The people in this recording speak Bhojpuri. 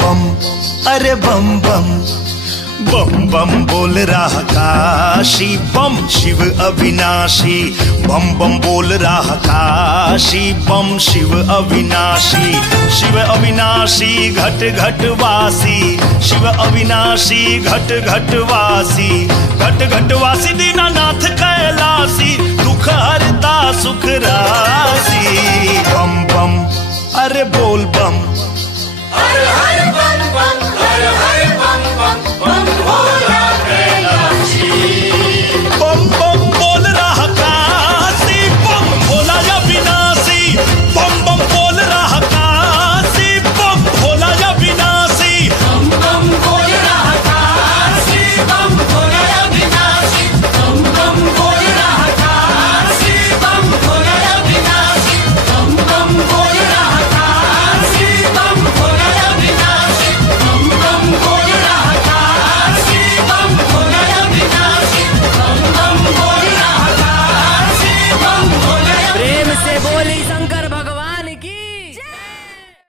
बम अरे बम बम बम बम बोल रहा काशी बम शिव अविनाशी। बम बम बोल रहा काशी बम शिव अविनाशी। शिव अविनाशी घट घट वासी, शिव अविनाशी घट घट वासी। घट घट वासी दीनानाथ कैलासी, दुख हरता सुख राशि। बम बम अरे बोल बम।